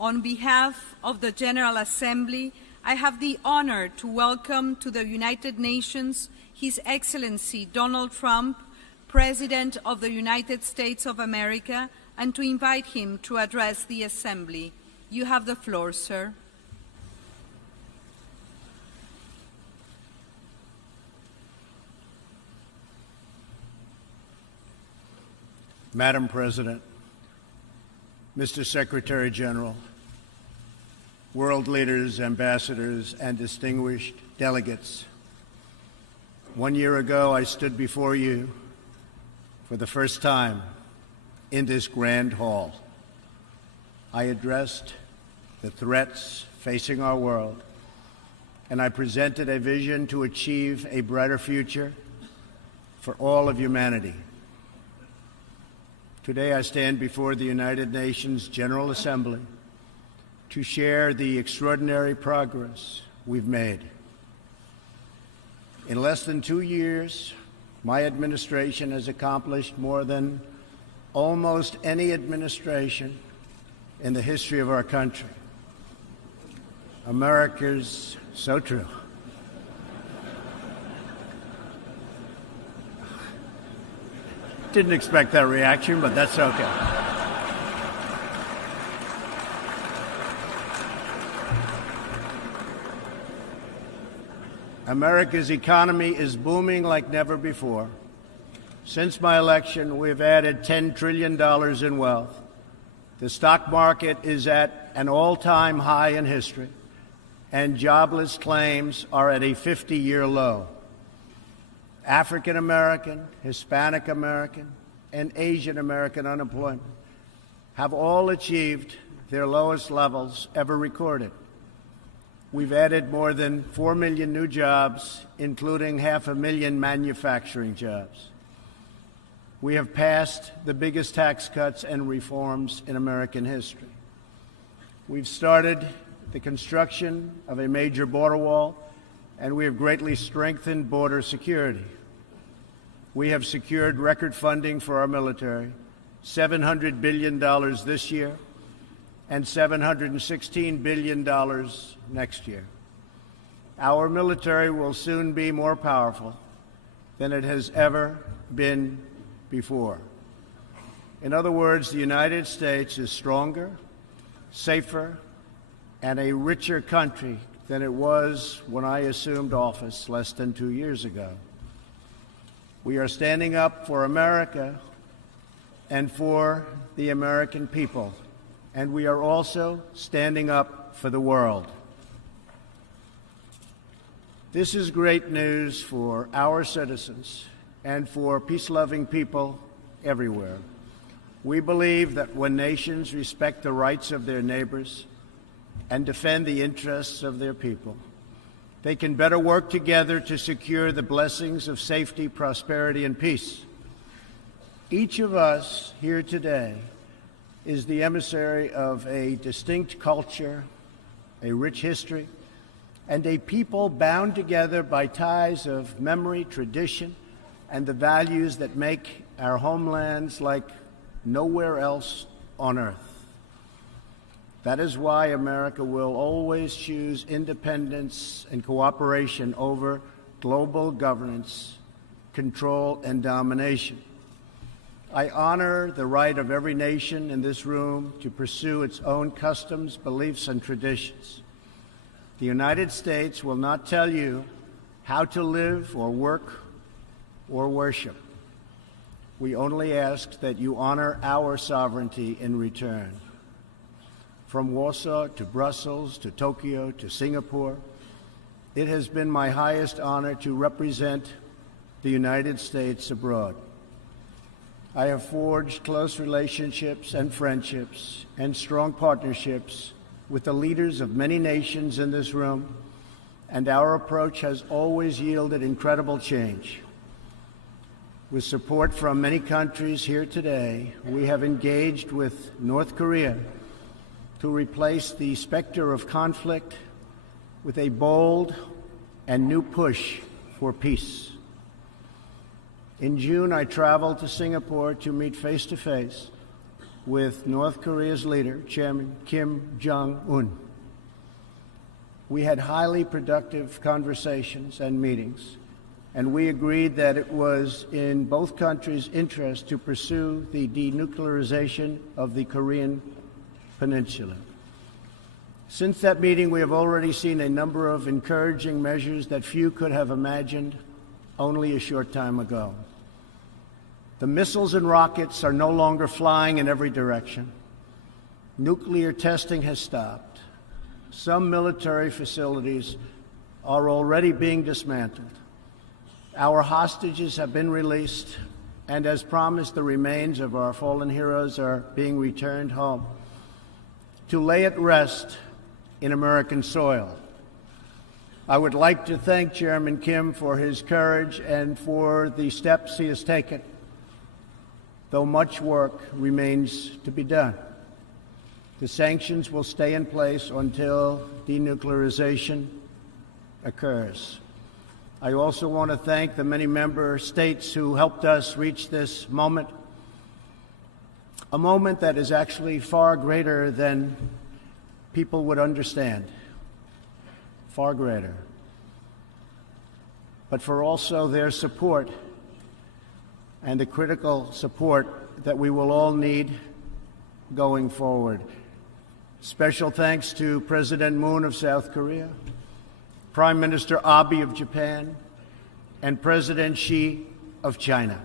On behalf of the General Assembly, I have the honor to welcome to the United Nations His Excellency Donald Trump, President of the United States of America, and to invite him to address the Assembly. You have the floor, sir. Madam President, Mr. Secretary General, world leaders, ambassadors, and distinguished delegates, 1 year ago I stood before you for the first time in this grand hall. I addressed the threats facing our world, and I presented a vision to achieve a brighter future for all of humanity. Today I stand before the United Nations General Assembly to share the extraordinary progress we've made. In less than 2 years, my administration has accomplished more than almost any administration in the history of our country. America's so true. Didn't expect that reaction, but that's okay. America's economy is booming like never before. Since my election, we've added $10 trillion in wealth. The stock market is at an all-time high in history, and jobless claims are at a 50-year low. African American, Hispanic American, and Asian American unemployment have all achieved their lowest levels ever recorded. We've added more than 4 million new jobs, including 500,000 manufacturing jobs. We have passed the biggest tax cuts and reforms in American history. We've started the construction of a major border wall, and we have greatly strengthened border security. We have secured record funding for our military, $700 billion this year and $716 billion next year. Our military will soon be more powerful than it has ever been before. In other words, the United States is stronger, safer, and a richer country than it was when I assumed office less than 2 years ago. We are standing up for America and for the American people, and we are also standing up for the world. This is great news for our citizens and for peace-loving people everywhere. We believe that when nations respect the rights of their neighbors and defend the interests of their people, they can better work together to secure the blessings of safety, prosperity, and peace. Each of us here today is the emissary of a distinct culture, a rich history, and a people bound together by ties of memory, tradition, and the values that make our homelands like nowhere else on earth. That is why America will always choose independence and cooperation over global governance, control, and domination. I honor the right of every nation in this room to pursue its own customs, beliefs, and traditions. The United States will not tell you how to live or work or worship. We only ask that you honor our sovereignty in return. From Warsaw to Brussels to Tokyo to Singapore, it has been my highest honor to represent the United States abroad. I have forged close relationships and friendships and strong partnerships with the leaders of many nations in this room, and our approach has always yielded incredible change. With support from many countries here today, we have engaged with North Korea to replace the specter of conflict with a bold and new push for peace. In June, I traveled to Singapore to meet face-to-face with North Korea's leader, Chairman Kim Jong-un. We had highly productive conversations and meetings, and we agreed that it was in both countries' interest to pursue the denuclearization of the Korean Peninsula. Since that meeting, we have already seen a number of encouraging measures that few could have imagined only a short time ago. The missiles and rockets are no longer flying in every direction. Nuclear testing has stopped. Some military facilities are already being dismantled. Our hostages have been released, and as promised, the remains of our fallen heroes are being returned home to lay at rest in American soil. I would like to thank Chairman Kim for his courage and for the steps he has taken, though much work remains to be done. The sanctions will stay in place until denuclearization occurs. I also want to thank the many member states who helped us reach this moment, a moment that is actually far greater than people would understand, far greater, but for also their support and the critical support that we will all need going forward. Special thanks to President Moon of South Korea, Prime Minister Abe of Japan, and President Xi of China.